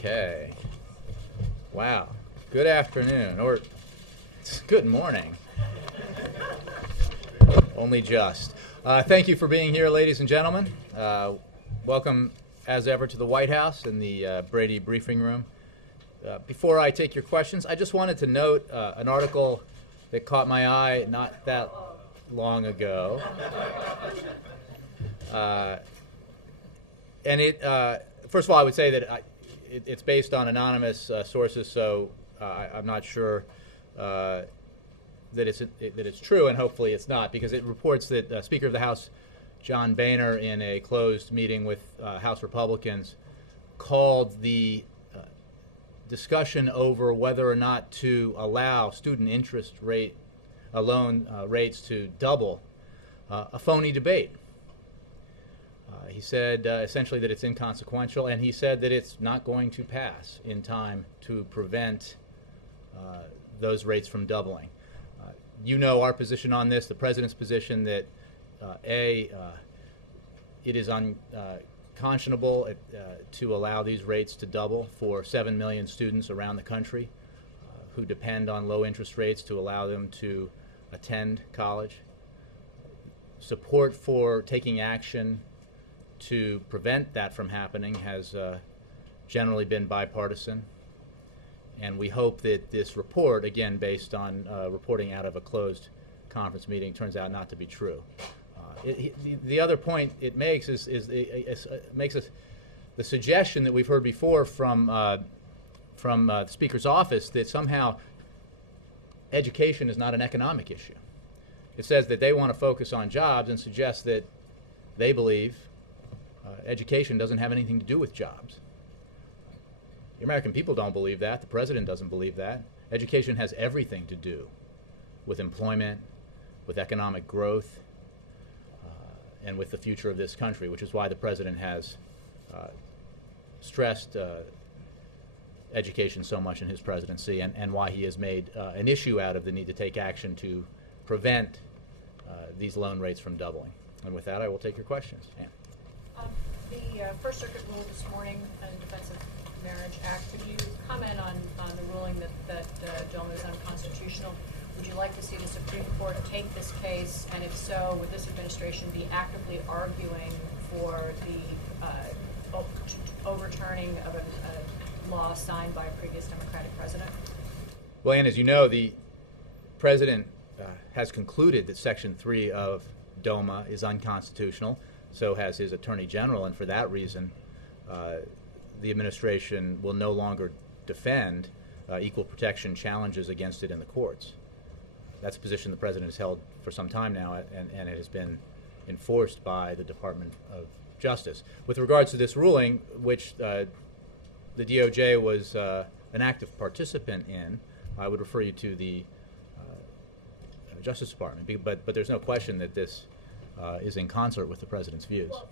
Okay. Wow. Good afternoon, or good morning. Only just. Thank you for being here, ladies and gentlemen. Welcome, as ever, to the White House and the Brady Briefing Room. Before I take your questions, I just wanted to note an article that caught my eye not that long ago. And first of all, I would say that it's based on anonymous sources, so I'm not sure that it's true, and hopefully it's not, because it reports that Speaker of the House John Boehner, in a closed meeting with House Republicans, called the discussion over whether or not to allow student interest rate loan rates to double a phony debate. He said essentially that it's inconsequential, and he said that it's not going to pass in time to prevent those rates from doubling. You know our position on this, the President's position, that it is unconscionable to allow these rates to double for 7 million students around the country who depend on low interest rates to allow them to attend college. Support for taking action to prevent that from happening has generally been bipartisan, and we hope that this report, again based on reporting out of a closed conference meeting, turns out not to be true. The other point it makes makes us the suggestion that we've heard before from the Speaker's office that somehow education is not an economic issue. It says that they want to focus on jobs and suggests that they believe education doesn't have anything to do with jobs. The American people don't believe that. The President doesn't believe that. Education has everything to do with employment, with economic growth, and with the future of this country, which is why the President has stressed education so much in his presidency, and why he has made an issue out of the need to take action to prevent these loan rates from doubling. And with that, I will take your questions. Ann. The First Circuit ruled this morning on the Defense of Marriage Act. Could you comment on the ruling that DOMA is unconstitutional? Would you like to see the Supreme Court take this case, and if so, would this administration be actively arguing for the overturning of a law signed by a previous Democratic president? Well, Ann, as you know, the President has concluded that Section 3 of DOMA is unconstitutional. So has his Attorney General, and for that reason, the administration will no longer defend equal protection challenges against it in the courts. That's a position the President has held for some time now, and it has been enforced by the Department of Justice. With regards to this ruling, which the DOJ was an active participant in, I would refer you to the Justice Department, but there's no question that this is in concert with the President's views. Well,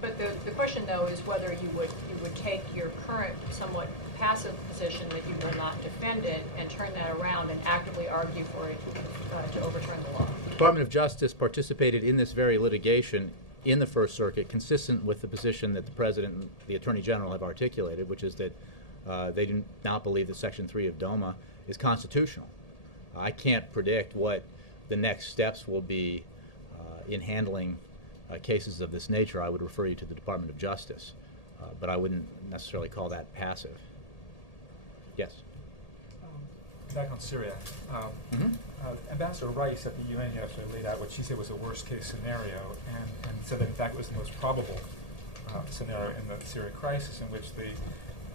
but the question, though, is whether you would take your current somewhat passive position that you will not defend it and turn that around and actively argue for it to overturn the law. The Department of Justice participated in this very litigation in the First Circuit, consistent with the position that the President and the Attorney General have articulated, which is that they do not believe that Section 3 of DOMA is constitutional. I can't predict what the next steps will be in handling cases of this nature. I would refer you to the Department of Justice, but I wouldn't necessarily call that passive. Yes? Back on Syria, Ambassador Rice at the UN yesterday laid out what she said was a worst-case scenario, and said that in fact it was the most probable scenario in the Syria crisis, in which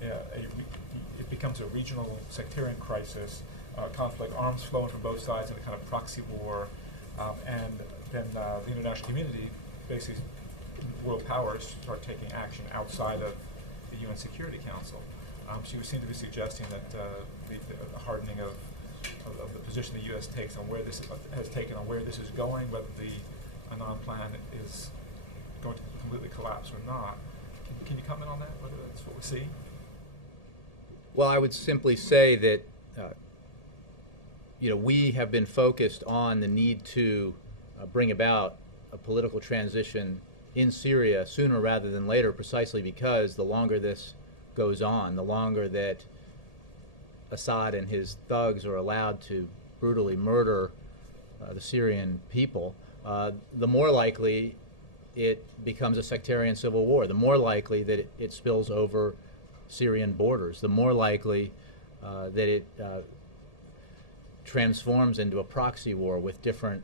it becomes a regional sectarian crisis, conflict, arms flowing from both sides in a kind of proxy war, and then the international community, basically world powers, start taking action outside of the UN Security Council. She would seem to be suggesting that the hardening of the position the U.S. takes on where this has taken on where this is going, whether the Annan plan is going to completely collapse or not. Can you comment on that? Whether that's what we're seeing? Well, I would simply say that we have been focused on the need to bring about a political transition in Syria sooner rather than later, precisely because the longer this goes on, the longer that Assad and his thugs are allowed to brutally murder the Syrian people, the more likely it becomes a sectarian civil war, the more likely that it spills over Syrian borders, the more likely that it transforms into a proxy war with different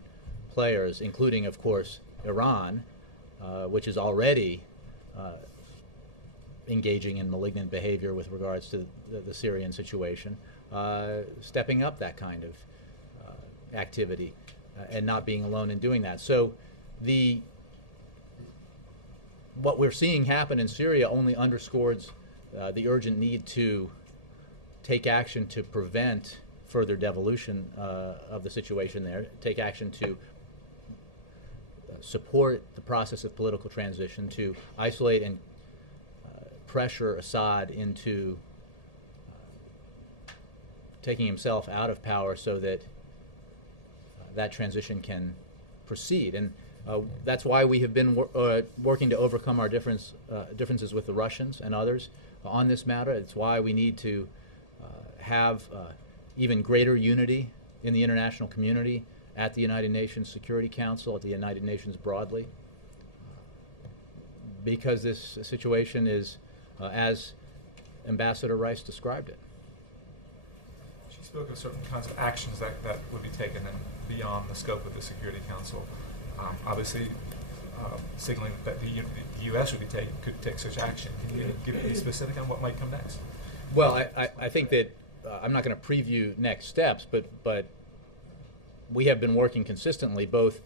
players, including, of course, Iran, which is already engaging in malignant behavior with regards to the Syrian situation, stepping up that kind of activity and not being alone in doing that. So what we're seeing happen in Syria only underscores the urgent need to take action to prevent further devolution of the situation there, take action to support the process of political transition, to isolate and pressure Assad into taking himself out of power so that that transition can proceed. And that's why we have been working to overcome our differences with the Russians and others on this matter. It's why we need to have even greater unity in the international community, at the United Nations Security Council, at the United Nations broadly, because this situation is, as Ambassador Rice described it. She spoke of certain kinds of actions that would be taken and beyond the scope of the Security Council. Obviously, signaling that the U.S. could take such action. Can you be specific on what might come next? Well, I think that I'm not going to preview next steps, but we have been working consistently both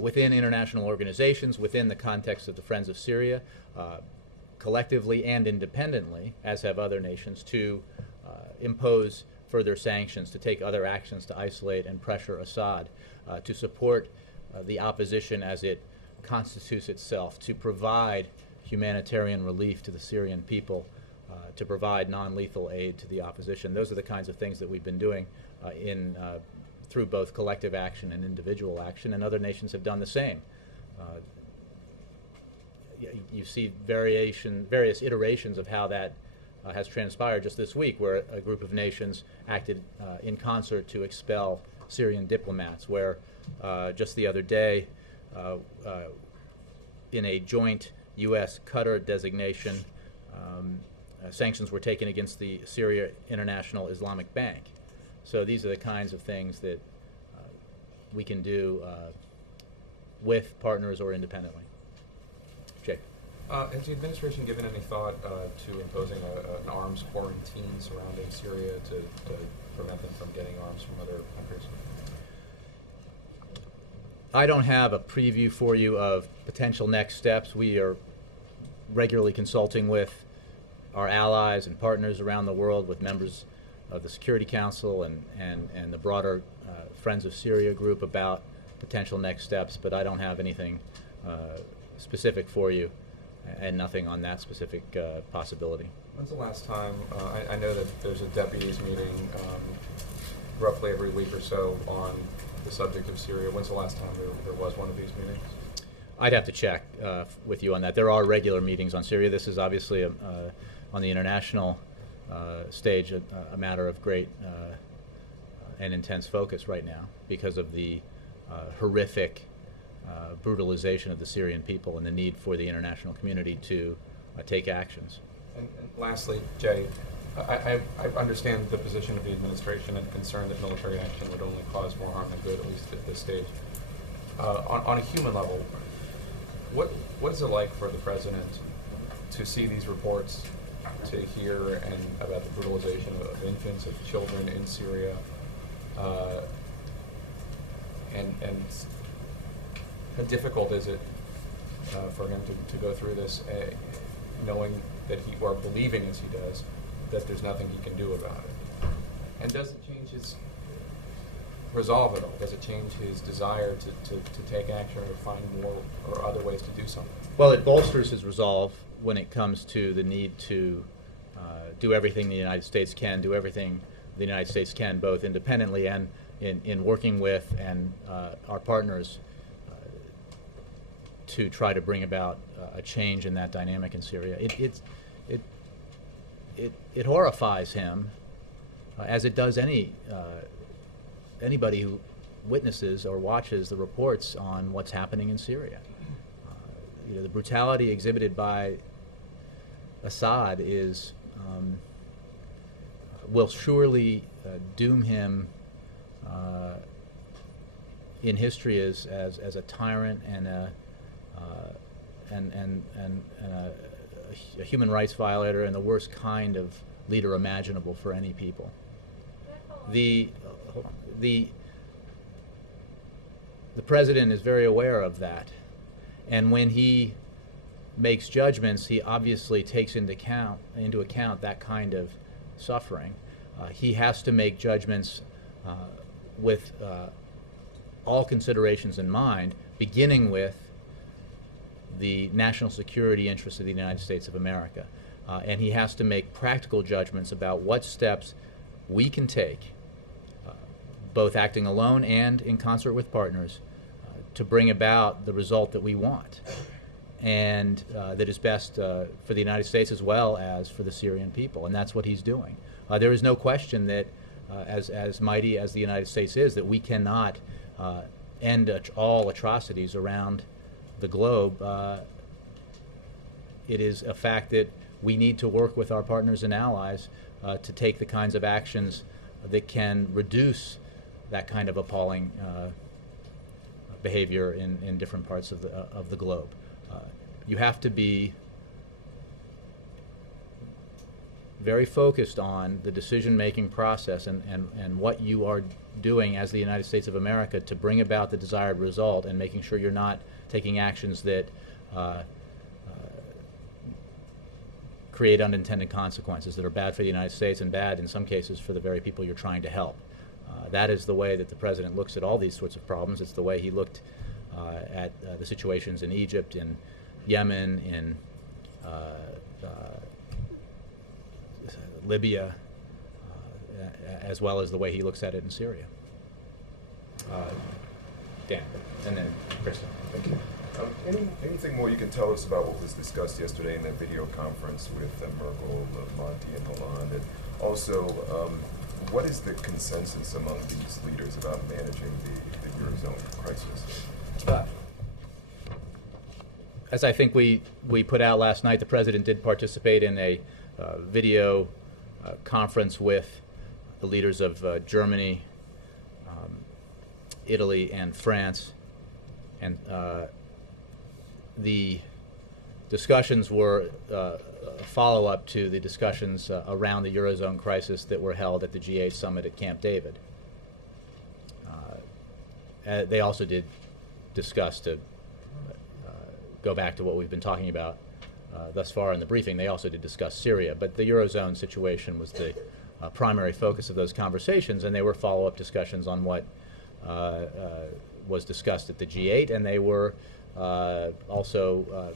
within international organizations, within the context of the Friends of Syria, collectively and independently, as have other nations, to impose further sanctions, to take other actions to isolate and pressure Assad, to support the opposition as it constitutes itself, to provide humanitarian relief to the Syrian people, to provide non-lethal aid to the opposition. Those are the kinds of things that we've been doing through both collective action and individual action, and other nations have done the same. You see various iterations of how that has transpired just this week, where a group of nations acted in concert to expel Syrian diplomats, where just the other day, in a joint U.S.-Qatar designation, sanctions were taken against the Syria International Islamic Bank. So these are the kinds of things that we can do with partners or independently. Jake. Has the administration given any thought to imposing an arms quarantine surrounding Syria to prevent them from getting arms from other countries? I don't have a preview for you of potential next steps. We are regularly consulting with our allies and partners around the world, with members of the Security Council and the broader Friends of Syria group about potential next steps, but I don't have anything specific for you, and nothing on that specific possibility. When's the last time, I know that there's a deputies meeting roughly every week or so on the subject of Syria. When's the last time there was one of these meetings? I'd have to check with you on that. There are regular meetings on Syria. This is obviously on the international stage a matter of great and intense focus right now because of the horrific brutalization of the Syrian people and the need for the international community to take actions. And lastly, Jay, I understand the position of the administration and concern that military action would only cause more harm than good, at least at this stage. On a human level, what is it like for the president to see these reports, to hear about the brutalization of infants, of children in Syria, and how difficult is it for him to go through this, knowing that or believing as he does, that there's nothing he can do about it? And does it change his resolve at all? Does it change his desire to take action or find more or other ways to do something? Well, it bolsters his resolve when it comes to the need to do everything the United States can, both independently and in working with and our partners to try to bring about a change in that dynamic in Syria. it horrifies him, as it does anybody who witnesses or watches the reports on what's happening in Syria. The brutality exhibited by Assad will surely doom him in history as a tyrant and a human rights violator and the worst kind of leader imaginable for any people. The president is very aware of that, and when he makes judgments, he obviously takes into account that kind of suffering. He has to make judgments with all considerations in mind, beginning with the national security interests of the United States of America. And he has to make practical judgments about what steps we can take, both acting alone and in concert with partners, to bring about the result that we want, and that is best for the United States as well as for the Syrian people. And that's what he's doing. There is no question that, as mighty as the United States is, that we cannot end all atrocities around the globe. It is a fact that we need to work with our partners and allies to take the kinds of actions that can reduce that kind of appalling behavior in different parts of the globe. You have to be very focused on the decision-making process and what you are doing as the United States of America to bring about the desired result, and making sure you're not taking actions that create unintended consequences that are bad for the United States and bad in some cases for the very people you're trying to help. That is the way that the president looks at all these sorts of problems. It's the way he looked at the situations in Egypt, in Yemen, in Libya, as well as the way he looks at it in Syria. Dan, and then Kristen. Thank you. Anything more you can tell us about what was discussed yesterday in that video conference with Merkel, Monti, and Hollande? And also, what is the consensus among these leaders about managing the Eurozone crisis? As I think we put out last night, the president did participate in a video conference with the leaders of Germany, Italy, and France, and the discussions were a follow-up to the discussions around the Eurozone crisis that were held at the G8 summit at Camp David. They also did discuss, to go back to what we've been talking about thus far in the briefing, they also did discuss Syria, but the Eurozone situation was the primary focus of those conversations, and they were follow-up discussions on what was discussed at the G8, and they were also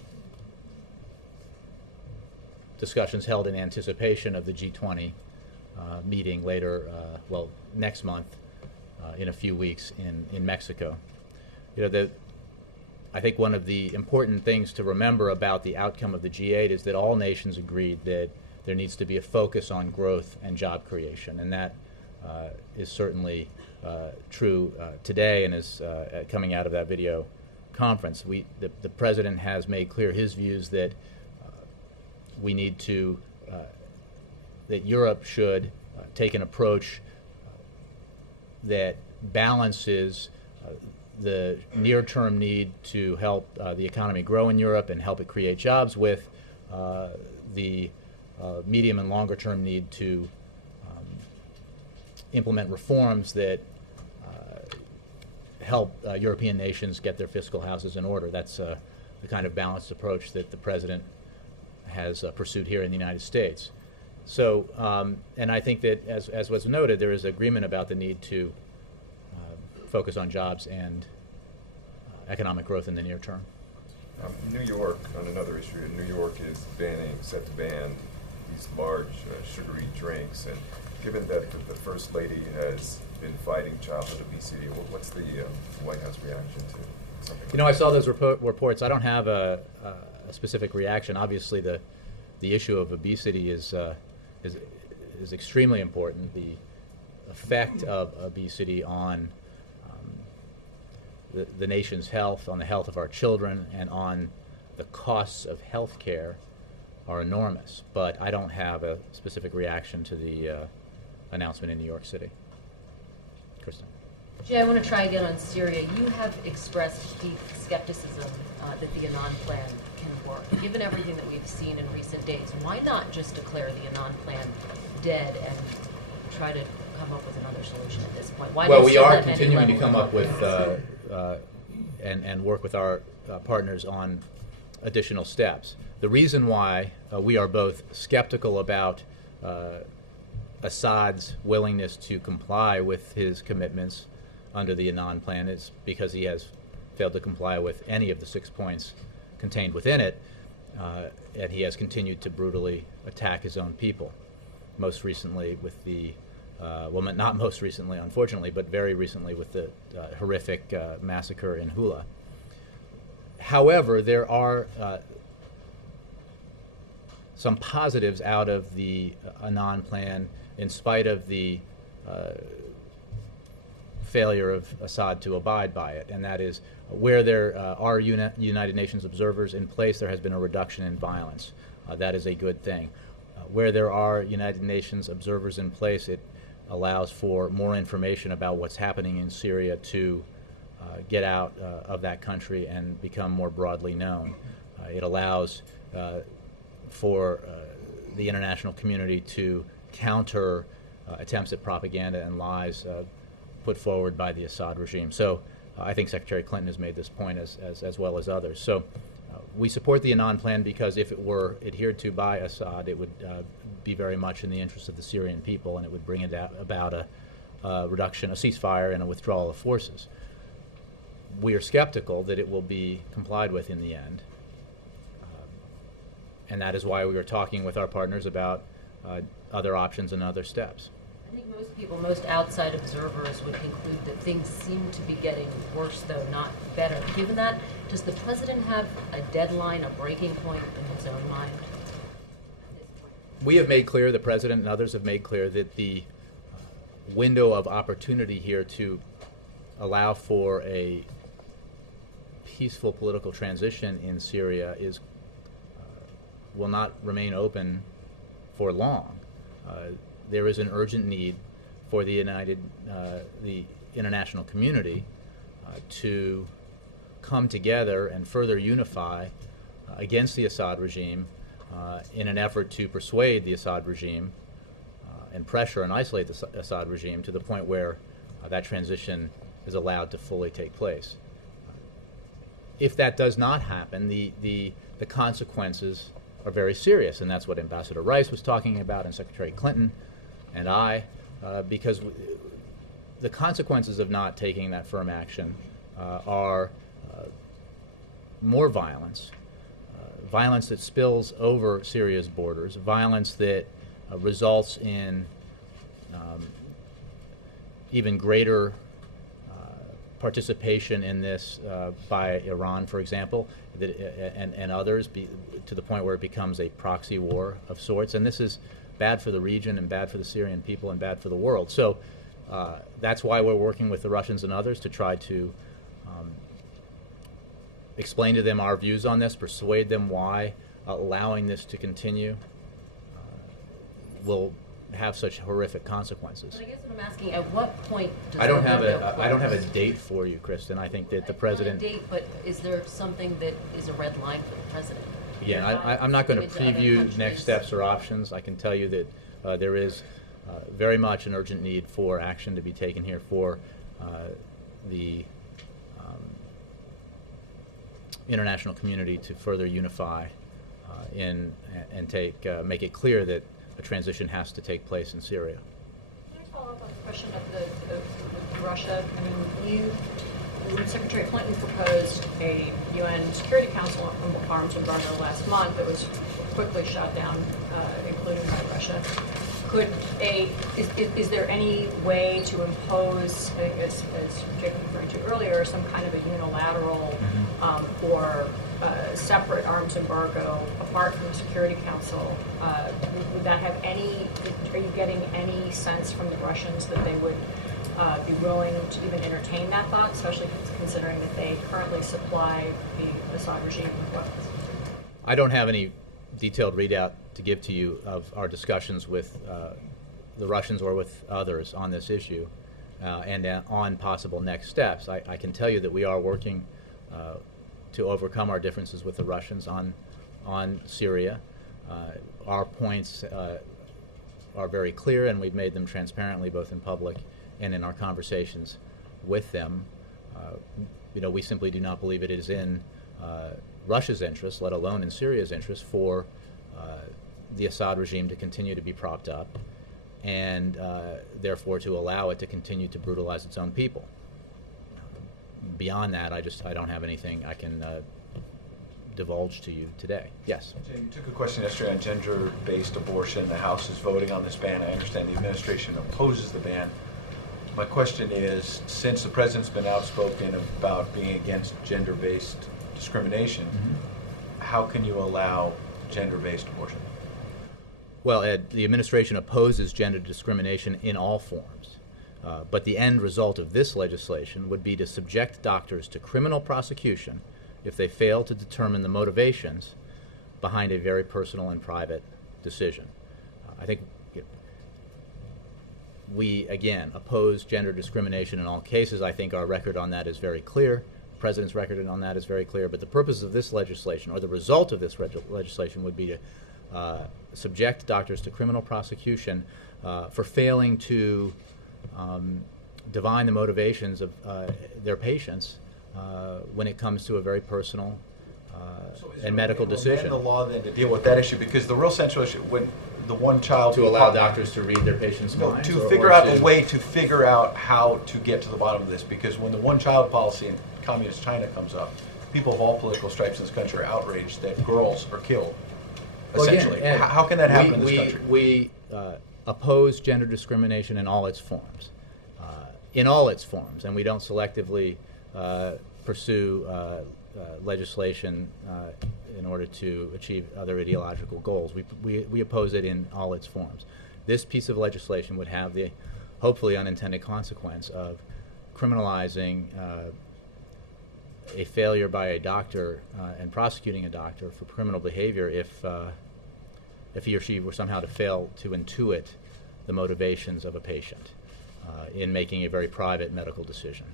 discussions held in anticipation of the G20 meeting later, next month, in a few weeks in Mexico. I think one of the important things to remember about the outcome of the G8 is that all nations agreed that there needs to be a focus on growth and job creation, and that is certainly true today, and is coming out of that video conference. The president has made clear his views that we need to, that Europe should take an approach that balances the near-term need to help the economy grow in Europe and help it create jobs with the medium and longer-term need to implement reforms that help European nations get their fiscal houses in order. That's the kind of balanced approach that the president has pursued here in the United States. So, and I think that, as was noted, there is agreement about the need to focus on jobs and economic growth in the near term. New York, on another issue, New York is set to ban these large sugary drinks, and given that the First Lady has been fighting childhood obesity, what's the White House reaction to something like that? I saw those reports. I don't have a specific reaction. Obviously, the the issue of obesity is extremely important. The effect of obesity on the nation's health, on the health of our children, and on the costs of health care are enormous. But I don't have a specific reaction to the announcement in New York City. Kristen. Jay, I want to try again on Syria. You have expressed deep skepticism that the Annan plan can work. Given everything that we've seen in recent days, why not just declare the Annan plan dead and try to come up with another solution at this point? Why Well, not we still are have any continuing to level come of up with confidence? and work with our partners on additional steps. The reason why we are both skeptical about Assad's willingness to comply with his commitments under the Annan plan is because he has failed to comply with any of the 6 points contained within it, and he has continued to brutally attack his own people. Most recently with the, well, not most recently, unfortunately, but very recently with the horrific massacre in Hula. However, there are some positives out of the Annan plan in spite of the failure of Assad to abide by it, and that is where there are United Nations observers in place, there has been a reduction in violence. That is a good thing. Where there are United Nations observers in place, it allows for more information about what's happening in Syria to get out of that country and become more broadly known. It allows for the international community to counter attempts at propaganda and lies put forward by the Assad regime. So I think Secretary Clinton has made this point as well as others. So we support the Annan plan because if it were adhered to by Assad, it would be very much in the interest of the Syrian people, and it would bring about a reduction, a ceasefire, and a withdrawal of forces. We are skeptical that it will be complied with in the end, and that is why we are talking with our partners about other options and other steps. I think most people, most outside observers would conclude that things seem to be getting worse, though not better. Given that, does the president have a deadline, a breaking point in his own mind? We have made clear, the president and others have made clear, that the window of opportunity here to allow for a peaceful political transition in Syria will not remain open for long. There is an urgent need for the international community to come together and further unify against the Assad regime in an effort to persuade the Assad regime and pressure and isolate the Assad regime to the point where that transition is allowed to fully take place. If that does not happen, the consequences are very serious, and that's what Ambassador Rice was talking about, and Secretary Clinton and I, because the consequences of not taking that firm action are more violence, violence that spills over Syria's borders, violence that results in even greater participation in this by Iran, for example, and others, to the point where it becomes a proxy war of sorts. And this is bad for the region and bad for the Syrian people and bad for the world. So that's why we're working with the Russians and others to try to explain to them our views on this, persuade them why allowing this to continue will have such horrific consequences. But I guess what I'm asking, at what point does I don't there have be a I don't have a date for you, Kristen. I think that the president. Not a date, but is there something that is a red line for the president? Again, I'm not going to Into other preview countries. next steps or options. I can tell you that there is very much an urgent need for action to be taken here for the international community to further unify and make it clear that a transition has to take place in Syria. Can I follow up on the question of Russia? I mean, when Secretary Clinton proposed a UN Security Council arms embargo last month that was quickly shot down, including by Russia. Is there any way to impose, as Jake was referring to earlier, some kind of a unilateral or separate arms embargo apart from the Security Council, would that have any, are you getting any sense from the Russians that they would be willing to even entertain that thought, especially considering that they currently supply the Assad regime with weapons? I don't have any detailed readout to give to you of our discussions with the Russians or with others on this issue and on possible next steps. I can tell you that we are working to overcome our differences with the Russians on Syria. Our points are very clear, and we've made them transparently both in public and in our conversations with them. We simply do not believe it is in Russia's interest, let alone in Syria's interest, for the Assad regime to continue to be propped up and therefore to allow it to continue to brutalize its own people. Beyond that, I don't have anything I can divulge to you today. Yes? Jay, you took a question yesterday on gender-based abortion. The House is voting on this ban. I understand the administration opposes the ban. My question is, since the president's been outspoken about being against gender-based discrimination, how can you allow gender-based abortion? Well, Ed, the administration opposes gender discrimination in all forms. But the end result of this legislation would be to subject doctors to criminal prosecution if they fail to determine the motivations behind a very personal and private decision. I think we, again, oppose gender discrimination in all cases. I think our record on that is very clear. The President's record on that is very clear. But the purpose of this legislation, or the result of this legislation, would be to subject doctors to criminal prosecution for failing to divine the motivations of their patients when it comes to a very personal and medical decision. The law then to deal with that issue, because the real central issue when the one child to allow doctors to read their patients' minds, to figure out a way to figure out how to get to the bottom of this, because when the one child policy in communist China comes up, people of all political stripes in this country are outraged that girls are killed. Essentially, well, again, how can that happen in this country? We oppose gender discrimination in all its forms. And we don't selectively pursue legislation in order to achieve other ideological goals. We oppose it in all its forms. This piece of legislation would have the hopefully unintended consequence of criminalizing a failure by a doctor and prosecuting a doctor for criminal behavior if he or she were somehow to fail to intuit the motivations of a patient in making a very private medical decision.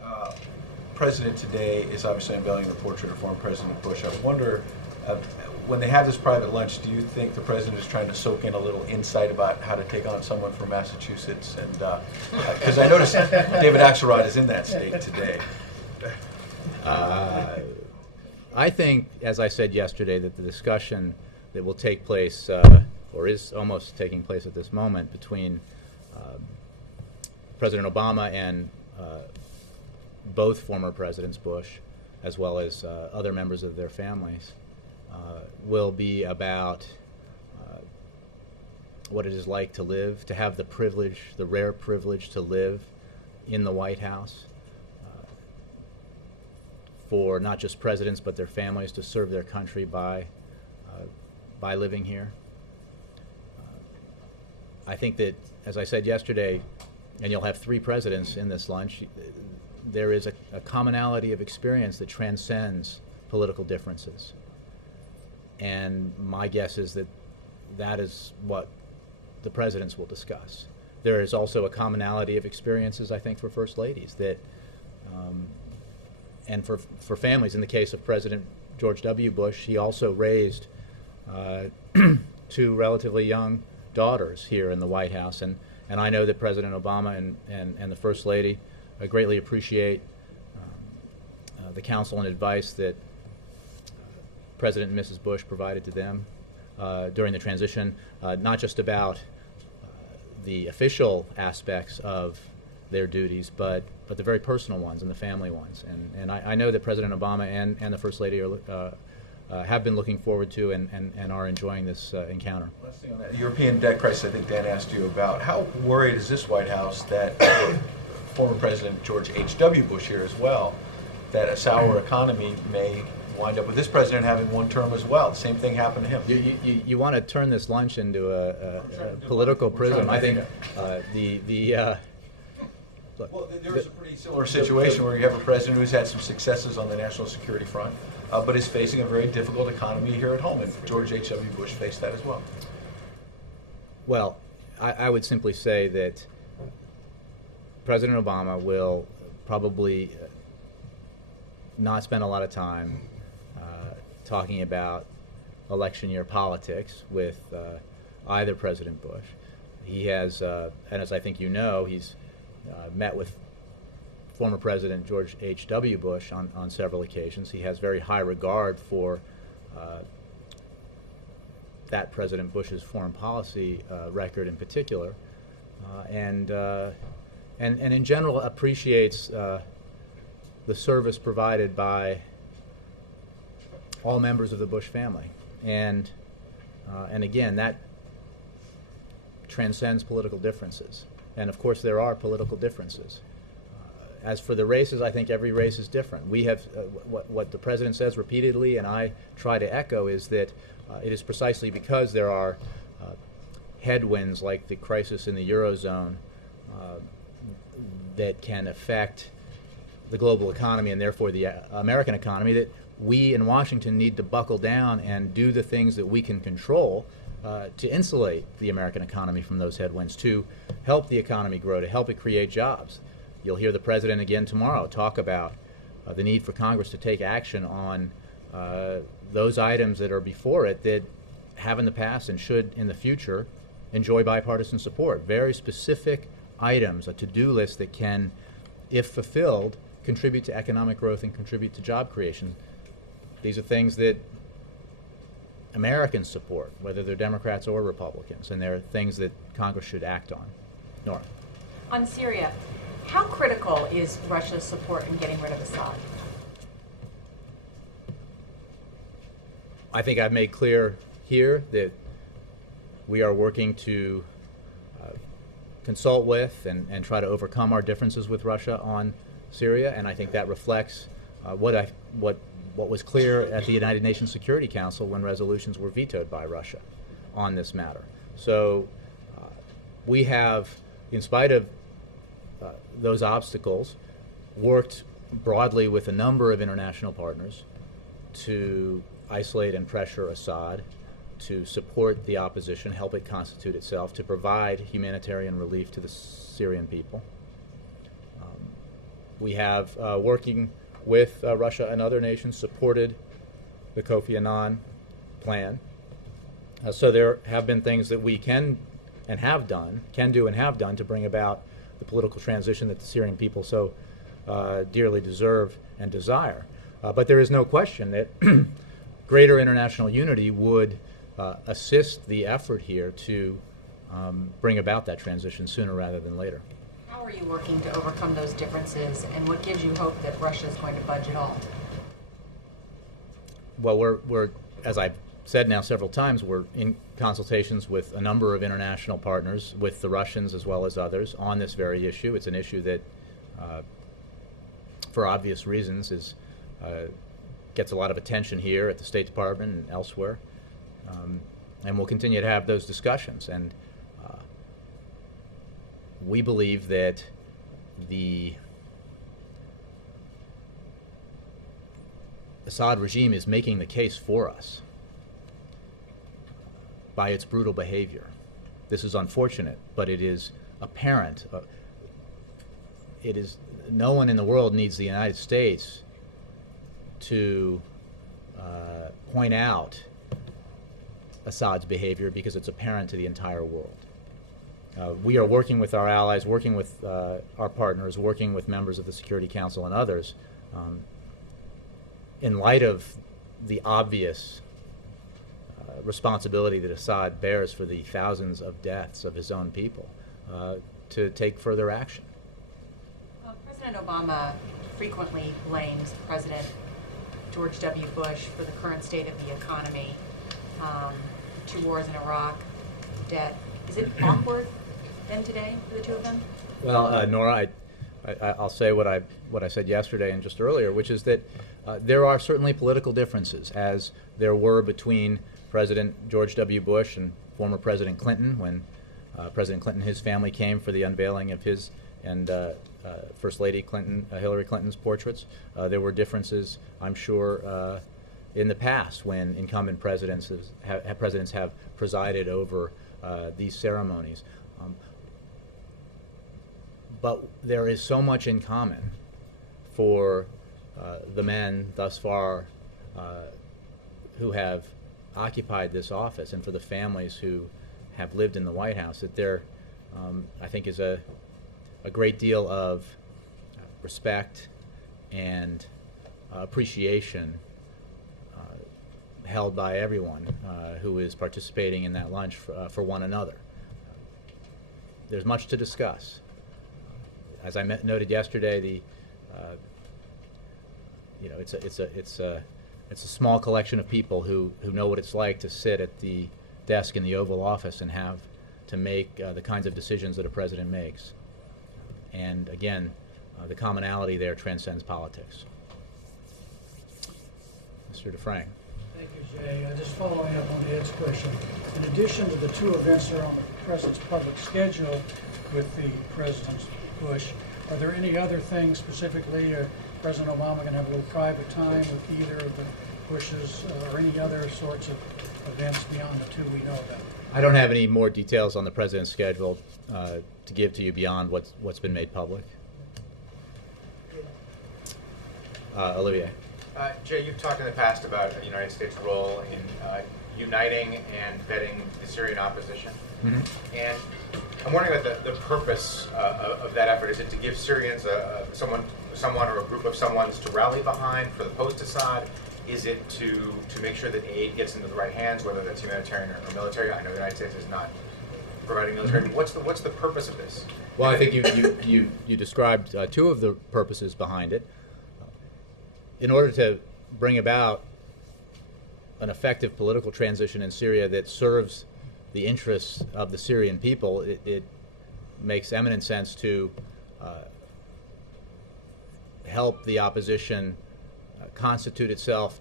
The president today is obviously unveiling the portrait of former President Bush. I wonder, when they have this private lunch, do you think the president is trying to soak in a little insight about how to take on someone from Massachusetts? And because I noticed David Axelrod is in that state today. I think, as I said yesterday, that the discussion that will take place, or is almost taking place at this moment, between President Obama and both former Presidents Bush, as well as other members of their families, will be about what it is like to live, to have the privilege, the rare privilege to live in the White House, for not just presidents but their families to serve their country by living here. I think that, as I said yesterday, and you'll have 3 presidents in this lunch, there is a commonality of experience that transcends political differences. And my guess is that that is what the presidents will discuss. There is also a commonality of experiences, I think, for first ladies that, and for families. In the case of President George W. Bush, he also raised 2 relatively young daughters here in the White House, and I know that President Obama and the First Lady greatly appreciate the counsel and advice that President and Mrs. Bush provided to them during the transition, not just about the official aspects of their duties, but the very personal ones and the family ones. And I know that President Obama and the First Lady are, have been looking forward to and are enjoying this encounter. Last thing on that, European debt crisis, I think Dan asked you about. How worried is this White House that former President George H.W. Bush here as well, that a sour economy may wind up with this president having one term as well. The same thing happened to him. You want to turn this lunch into a political prism. I think look, Well, there's a pretty similar situation where you have a president who's had some successes on the national security front, but is facing a very difficult economy here at home, and George H.W. Bush faced that as well. well, I would simply say that President Obama will probably not spend a lot of time talking about election year politics with either President Bush. He has, and as I think you know, he's met with former President George H.W. Bush on several occasions. He has very high regard for that President Bush's foreign policy record in particular, and in general appreciates the service provided by all members of the Bush family. And again, that transcends political differences. And of course, there are political differences. As for the races, I think every race is different. We have, what the President says repeatedly, and I try to echo, is that it is precisely because there are headwinds like the crisis in the Eurozone that can affect the global economy and therefore the American economy, that we in Washington need to buckle down and do the things that we can control to insulate the American economy from those headwinds, to help the economy grow, to help it create jobs. You'll hear the President again tomorrow talk about the need for Congress to take action on those items that are before it that have in the past and should in the future enjoy bipartisan support. Very specific items, a to-do list that can, if fulfilled, contribute to economic growth and contribute to job creation. These are things that Americans support, whether they're Democrats or Republicans, and they're things that Congress should act on. Nora. On Syria, how critical is Russia's support in getting rid of Assad? I think I've made clear here that we are working to consult with and try to overcome our differences with Russia on Syria, and I think that reflects what was clear at the United Nations Security Council when resolutions were vetoed by Russia on this matter. So we have, in spite of those obstacles, worked broadly with a number of international partners to isolate and pressure Assad, to support the opposition, help it constitute itself, to provide humanitarian relief to the Syrian people. We have, working with Russia and other nations, supported the Kofi Annan plan. So there have been things that we can do and have done to bring about the political transition that the Syrian people so dearly deserve and desire. But there is no question that greater international unity would assist the effort here to bring about that transition sooner rather than later. How are you working to overcome those differences, and what gives you hope that Russia is going to budge at all? Well, we're, as I've said now several times, we're in consultations with a number of international partners, with the Russians as well as others, on this very issue. It's an issue that, for obvious reasons, gets a lot of attention here at the State Department and elsewhere. And we'll continue to have those discussions. And we believe that the Assad regime is making the case for us by its brutal behavior. This is unfortunate, but it is apparent. No one in the world needs the United States to point out Assad's behavior, because it's apparent to the entire world. We are working with our allies, working with our partners, working with members of the Security Council and others, in light of the obvious responsibility that Assad bears for the thousands of deaths of his own people, to take further action. President Obama frequently blames President George W. Bush for the current state of the economy, 2 wars in Iraq, debt. Is it awkward then today for the two of them? Well, Nora, I'll say what I said yesterday and just earlier, which is that there are certainly political differences, as there were between President George W. Bush and former President Clinton when President Clinton and his family came for the unveiling of his and First Lady Clinton, Hillary Clinton's portraits. There were differences, I'm sure, in the past when incumbent presidents have presided over these ceremonies. But there is so much in common for the men thus far who have occupied this office and for the families who have lived in the White House that there, I think, is a great deal of respect and appreciation held by everyone who is participating in that lunch for one another. There's much to discuss. As I noted yesterday, it's a small collection of people who know what it's like to sit at the desk in the Oval Office and have to make the kinds of decisions that a president makes. And again, the commonality there transcends politics. Mr. DeFrank. Thank you, Jay. Just following up on Ed's question, in addition to the two events that are on the President's public schedule with the President Bush, are there any other things specifically, President Obama going to have a little private time with either of the Bushes or any other sorts of events beyond the two we know about? I don't have any more details on the President's schedule to give to you beyond what's been made public. Olivier. Jay, you've talked in the past about the United States' role in uniting and vetting the Syrian opposition. Mm-hmm. And I'm wondering about the purpose of that effort. Is it to give Syrians someone or a group of someones to rally behind for the post-Assad? Is it to make sure that aid gets into the right hands, whether that's humanitarian or military? I know the United States is not providing military. Mm-hmm. What's the purpose of this? Well, I think you described two of the purposes behind it. In order to bring about an effective political transition in Syria that serves the interests of the Syrian people, it makes eminent sense to help the opposition constitute itself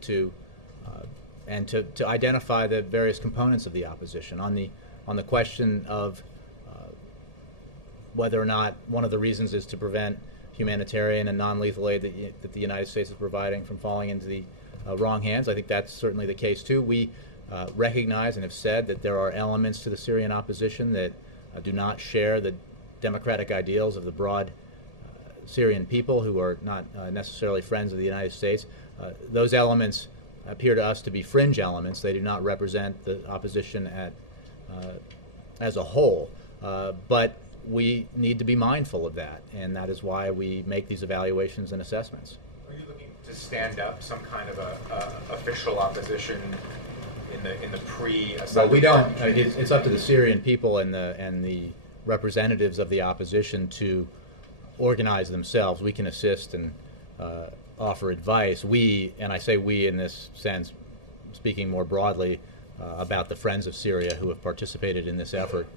and to identify the various components of the opposition. On the question of whether or not one of the reasons is to prevent humanitarian and non-lethal aid that the United States is providing from falling into the wrong hands, I think that's certainly the case too. We recognize and have said that there are elements to the Syrian opposition that do not share the democratic ideals of the broad Syrian people, who are not necessarily friends of the United States. Those elements appear to us to be fringe elements. They do not represent the opposition as a whole. But we need to be mindful of that, and that is why we make these evaluations and assessments. Are you looking to stand up some kind of a official opposition in the pre-Assad? Well, we don't. It's up to the Syrian people and the representatives of the opposition to organize themselves. We can assist and offer advice. We, and I say we in this sense, speaking more broadly about the Friends of Syria who have participated in this effort.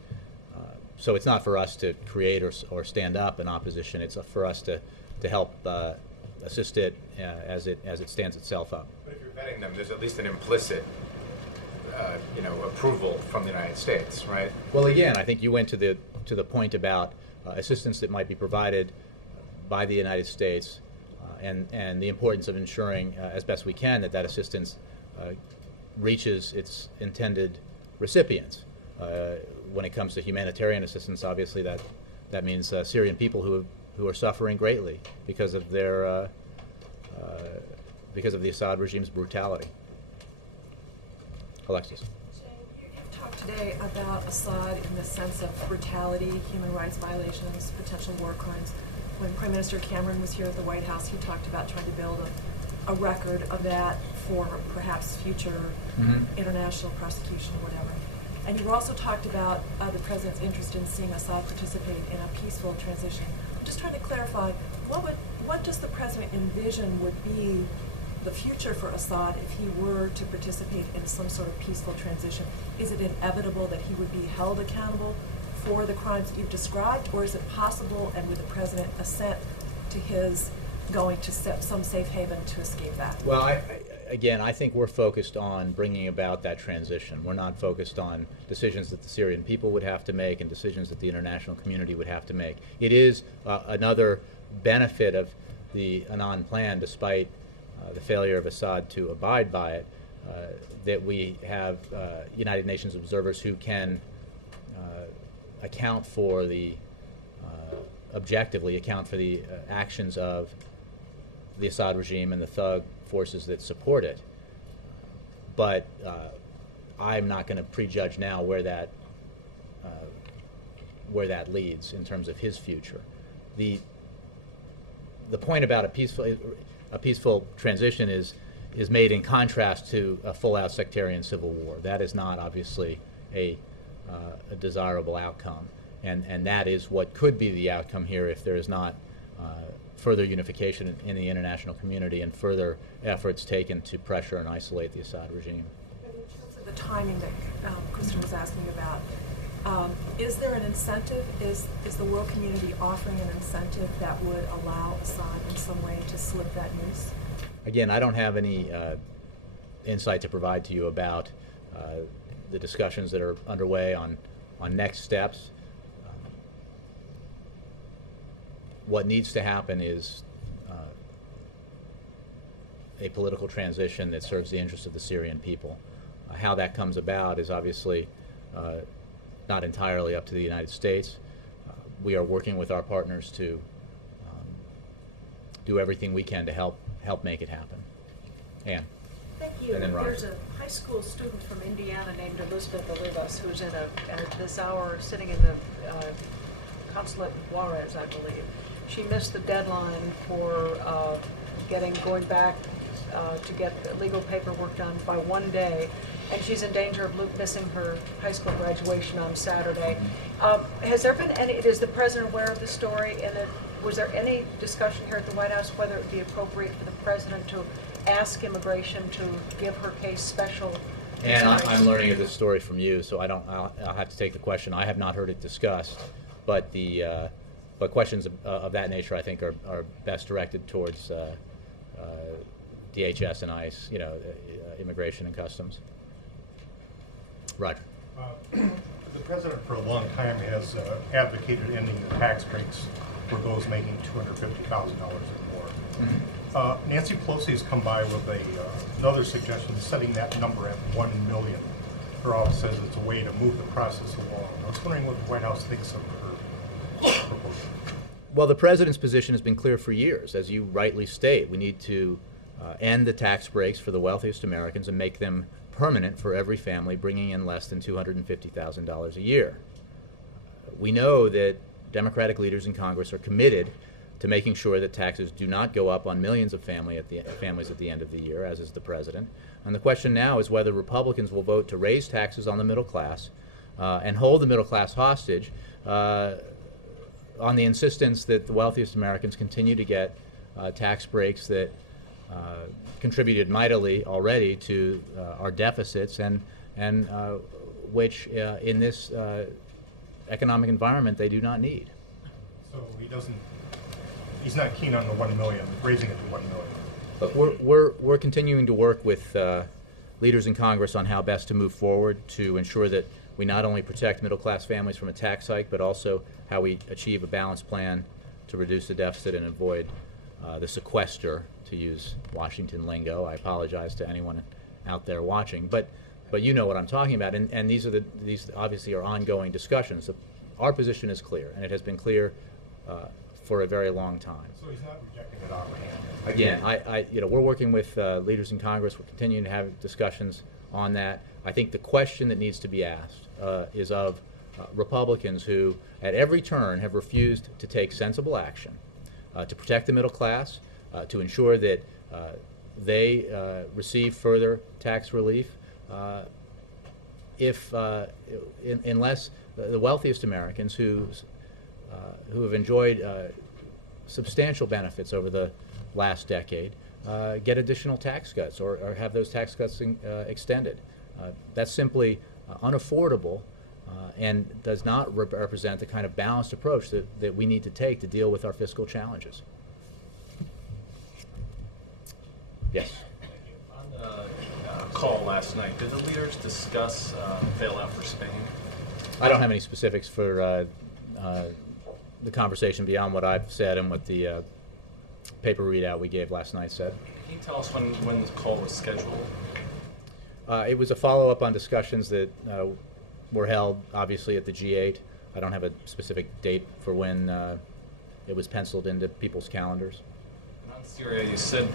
So it's not for us to create or stand up an opposition. It's for us to help assist it as it stands itself up. But if you're vetting them, there's at least an implicit, approval from the United States, right? Well, again, I think you went to the point about assistance that might be provided by the United States, and the importance of ensuring, as best we can, that assistance reaches its intended recipients. When it comes to humanitarian assistance, obviously that means Syrian people who are suffering greatly because of the Assad regime's brutality. Alexis. You talked today about Assad in the sense of brutality, human rights violations, potential war crimes. When Prime Minister Cameron was here at the White House, he talked about trying to build a record of that for perhaps future international prosecution or whatever. And you also talked about the President's interest in seeing Assad participate in a peaceful transition. I'm just trying to clarify, what does the President envision would be the future for Assad if he were to participate in some sort of peaceful transition? Is it inevitable that he would be held accountable for the crimes that you've described, or is it possible, and would the president assent to his going to some safe haven to escape that? Well, again, I think we're focused on bringing about that transition. We're not focused on decisions that the Syrian people would have to make and decisions that the international community would have to make. It is another benefit of the Annan plan, despite the failure of Assad to abide by it, that we have United Nations observers who can account for the, objectively account for the actions of the Assad regime and the thug forces that support it. But I'm not going to prejudge now where that leads in terms of his future. The point about a peaceful transition is made in contrast to a full-out sectarian civil war. That is not obviously a desirable outcome, and that is what could be the outcome here if there is not further unification in the international community and further efforts taken to pressure and isolate the Assad regime. In terms of the timing that Kristen was asking about, is there an incentive? Is the world community offering an incentive that would allow Assad in some way to slip that noose? Again, I don't have any insight to provide to you about the discussions that are underway on next steps. What needs to happen is a political transition that serves the interests of the Syrian people. How that comes about is obviously not entirely up to the United States. We are working with our partners to do everything we can to help make it happen. Ann. Thank you. And then Ron. There's a high school student from Indiana named Elizabeth Olivas who's at this hour sitting in the consulate in Juarez, I believe. She missed the deadline for going back to get the legal paperwork done by one day, and she's in danger of missing her high school graduation on Saturday. Has there been any? Is the president aware of the story? And was there any discussion here at the White House whether it would be appropriate for the president to ask immigration to give her case special? And I'm learning of this story from you, so I'll have to take the question. I have not heard it discussed, but but questions of that nature, I think, are best directed towards DHS and ICE, immigration and customs. Roger. The president for a long time has advocated ending the tax breaks for those making $250,000 or more. Mm-hmm. Nancy Pelosi has come by with another suggestion, setting that number at $1 million. Her office says it's a way to move the process along. I was wondering what the White House thinks of her proposal. Well, the president's position has been clear for years. As you rightly state, we need to end the tax breaks for the wealthiest Americans and make them permanent for every family bringing in less than $250,000 a year. We know that Democratic leaders in Congress are committed to making sure that taxes do not go up on millions of families at the end of the year, as is the president. And the question now is whether Republicans will vote to raise taxes on the middle class and hold the middle class hostage on the insistence that the wealthiest Americans continue to get tax breaks that contributed mightily already to our deficits and which in this economic environment they do not need. So he's not keen on the $1 million, raising it to $1 million. Look, we're continuing to work with leaders in Congress on how best to move forward to ensure that we not only protect middle-class families from a tax hike, but also how we achieve a balanced plan to reduce the deficit and avoid the sequester, to use Washington lingo. I apologize to anyone out there watching, but you know what I'm talking about, and these obviously are ongoing discussions. Our position is clear, and it has been clear for a very long time. So he's not rejecting it outright. Again, we're working with leaders in Congress. We're continuing to have discussions on that. I think the question that needs to be asked is of Republicans who, at every turn, have refused to take sensible action to protect the middle class, to ensure that they receive further tax relief, unless the wealthiest Americans who have enjoyed substantial benefits over the last decade get additional tax cuts or have those tax cuts extended. That's simply unaffordable and does not represent the kind of balanced approach that we need to take to deal with our fiscal challenges. Yes. On the call last night, did the leaders discuss bailout for Spain? I don't have any specifics for the conversation beyond what I've said and what the paper readout we gave last night said. Can you tell us when the call was scheduled? It was a follow-up on discussions that were held, obviously, at the G8. I don't have a specific date for when it was penciled into people's calendars. And on Syria, you said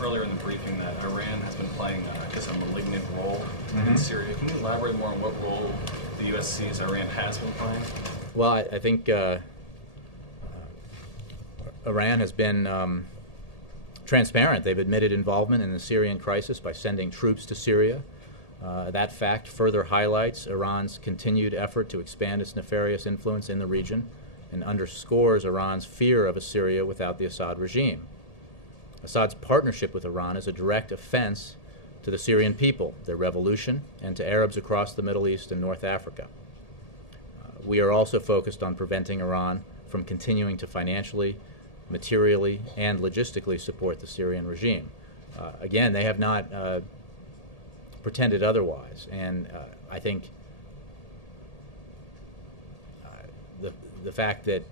earlier in the briefing that Iran has been playing, I guess, a malignant role in Syria. Can you elaborate more on what role the U.S. sees Iran has been playing? Well, I think Iran has been transparent. They've admitted involvement in the Syrian crisis by sending troops to Syria. That fact further highlights Iran's continued effort to expand its nefarious influence in the region and underscores Iran's fear of a Syria without the Assad regime. Assad's partnership with Iran is a direct offense to the Syrian people, their revolution, and to Arabs across the Middle East and North Africa. We are also focused on preventing Iran from continuing to financially, materially, and logistically support the Syrian regime. Again, they have not pretended otherwise, and I think the fact that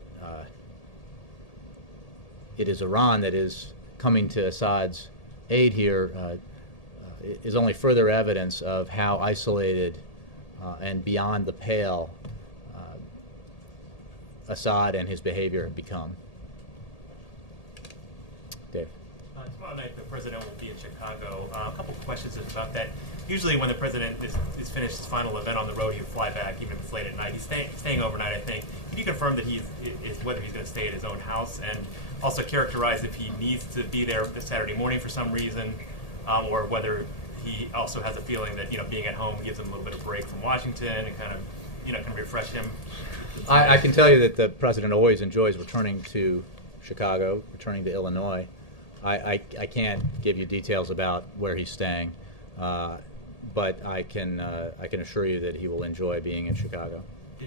it is Iran that is coming to Assad's aid here is only further evidence of how isolated and beyond the pale Assad and his behavior have become. Dave. Tomorrow night the president will be in Chicago. A couple questions about that. Usually when the president is finished his final event on the road, he'll fly back, even if it's late at night. He's staying overnight, I think. Can you confirm that whether he's going to stay at his own house, and also characterize if he needs to be there this Saturday morning for some reason, or whether he also has a feeling that being at home gives him a little bit of break from Washington and kind of refresh him? I can tell you that the president always enjoys returning to Chicago, returning to Illinois. I can't give you details about where he's staying, but I can assure you that he will enjoy being in Chicago. Do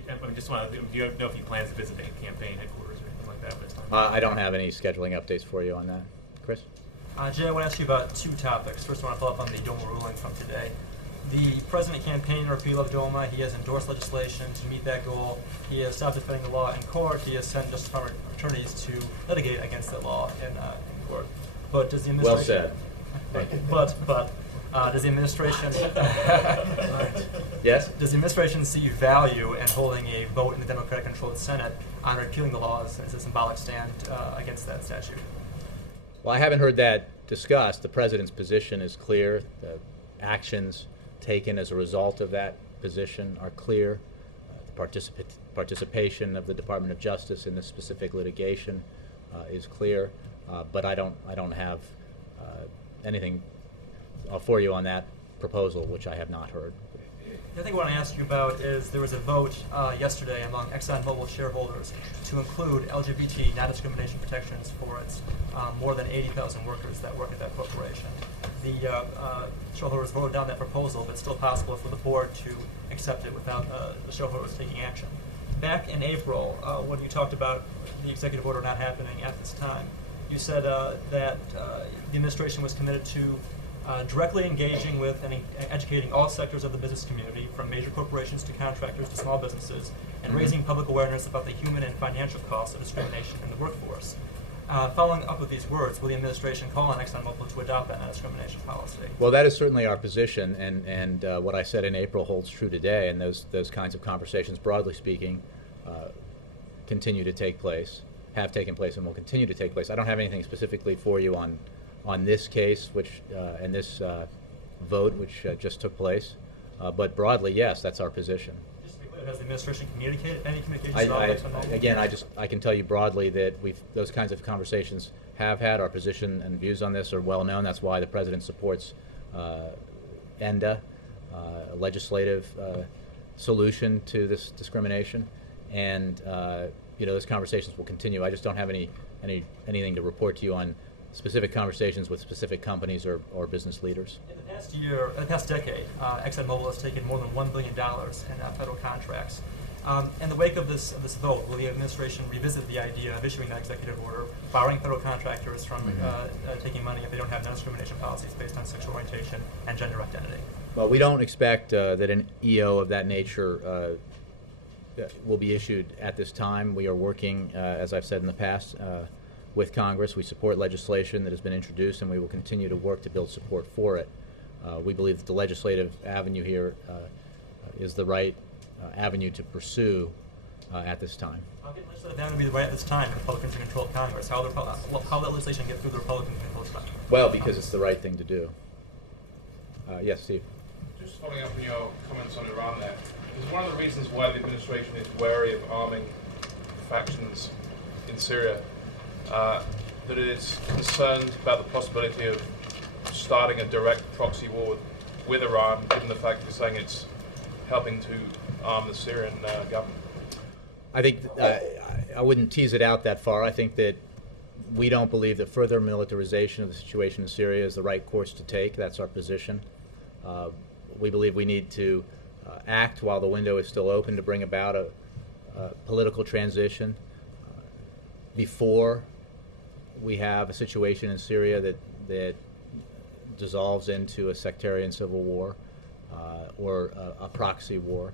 you know if he plans to visit the campaign headquarters or anything like that this time? I don't have any scheduling updates for you on that. Chris? Jay, I want to ask you about two topics. First, I want to follow up on the DOMA ruling from today. The president campaigned repeal of DOMA. He has endorsed legislation to meet that goal. He has stopped defending the law in court. He has sent Justice Department attorneys to litigate against that law in court. But does the administration... Well said. But does the administration... Yes? Does the administration see value in holding a vote in the Democratic-controlled Senate on repealing the laws as a symbolic stand against that statute? Well, I haven't heard that discussed. The president's position is clear. The actions taken as a result of that position are clear. The participation of the Department of Justice in this specific litigation is clear. But I don't have anything for you on that proposal, which I have not heard. The other thing I want to ask you about is there was a vote yesterday among ExxonMobil shareholders to include LGBT non-discrimination protections for its more than 80,000 workers that work at that corporation. The shareholders voted down that proposal, but it's still possible for the board to accept it without the shareholders taking action. Back in April, when you talked about the executive order not happening at this time, you said that the administration was committed to directly engaging with and educating all sectors of the business community, from major corporations to contractors to small businesses, and raising public awareness about the human and financial costs of discrimination in the workforce. Following up with these words, will the administration call on ExxonMobil to adopt that non-discrimination policy? Well, that is certainly our position, and what I said in April holds true today, and those kinds of conversations, broadly speaking, continue to take place, have taken place, and will continue to take place. I don't have anything specifically for you on this case, and this vote, which just took place. But broadly, yes, that's our position. Just to be clear, has the administration communicated any communications at all with ExxonMobil? Again, I can tell you broadly that those kinds of conversations have had. Our position and views on this are well known. That's why the president supports ENDA, a legislative solution to this discrimination, and those conversations will continue. I just don't have anything to report to you on specific conversations with specific companies or business leaders. In the past decade, ExxonMobil has taken more than $1 billion in federal contracts. In the wake of this vote, will the administration revisit the idea of issuing that executive order, barring federal contractors from taking money if they don't have non-discrimination policies based on sexual orientation and gender identity? Well, we don't expect that an EO of that nature will be issued at this time. We are working, as I've said in the past, with Congress. We support legislation that has been introduced, and we will continue to work to build support for it. We believe that the legislative avenue here is the right avenue to pursue at this time. How can legislative avenue be the right at this time? Republicans are in control of Congress. How will legislation get through the Republicans in control of Congress? Well, because it's the right thing to do. Yes, Steve. Just following up on your comments on Iran there, is one of the reasons why the administration is wary of arming factions in Syria that it is concerned about the possibility of starting a direct proxy war with Iran, given the fact that you're saying it's helping to arm the Syrian government? I think I wouldn't tease it out that far. I think that we don't believe that further militarization of the situation in Syria is the right course to take. That's our position. We believe we need to act while the window is still open to bring about a political transition before we have a situation in Syria that dissolves into a sectarian civil war or a proxy war.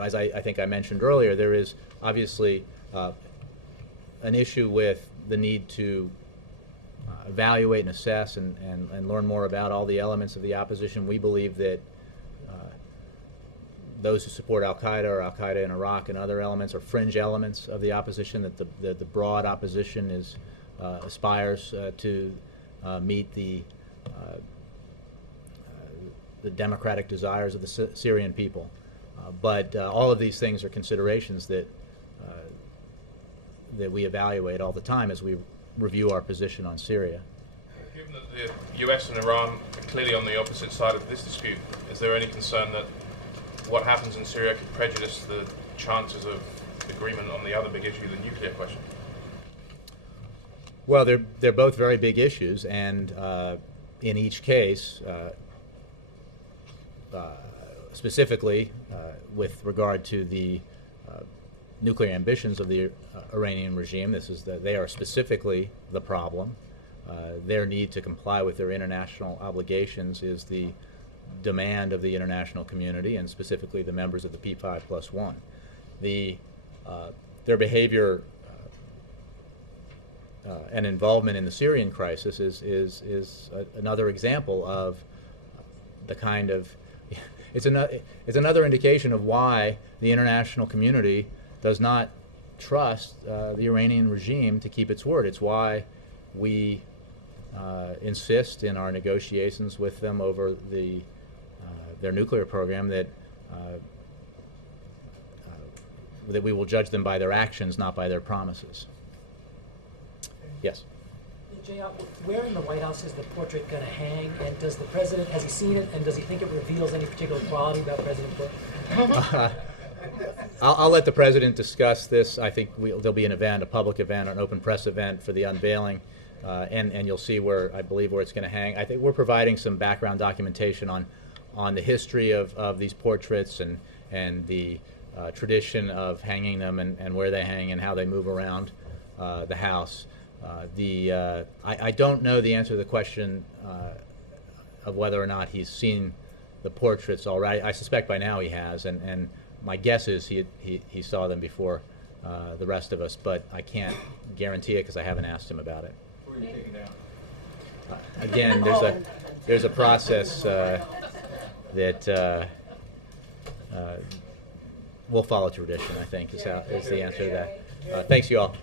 As I think I mentioned earlier, there is obviously an issue with the need to evaluate and assess and learn more about all the elements of the opposition. We believe that those who support Al-Qaeda or Al-Qaeda in Iraq and other elements are fringe elements of the opposition, that the broad opposition aspires to meet the democratic desires of the Syrian people. But all of these things are considerations that we evaluate all the time as we review our position on Syria. Given that the US and Iran are clearly on the opposite side of this dispute, is there any concern that what happens in Syria could prejudice the chances of agreement on the other big issue, the nuclear question? Well, they're both very big issues, and in each case, specifically with regard to the nuclear ambitions of the Iranian regime, they are specifically the problem. Their need to comply with their international obligations is the demand of the international community, and specifically the members of the P5+1. Their behavior and involvement in the Syrian crisis is another example of the kind of it's another indication of why the international community does not trust the Iranian regime to keep its word. It's why we insist in our negotiations with them over their nuclear program that we will judge them by their actions, not by their promises. Yes. Jay, where in the White House is the portrait going to hang, and does the president, has he seen it, and does he think it reveals any particular quality about President Bush? I'll let the president discuss this. I think there'll be an event, a public event, an open press event for the unveiling, and you'll see where it's going to hang. I think we're providing some background documentation on the history of these portraits and the tradition of hanging them and where they hang and how they move around the house. I don't know the answer to the question of whether or not he's seen the portraits already. I suspect by now he has, and my guess is he saw them before the rest of us, but I can't guarantee it because I haven't asked him about it. Who are you taking down? Again, there's a process that we'll follow tradition, I think, is the answer to that. Thanks, you all.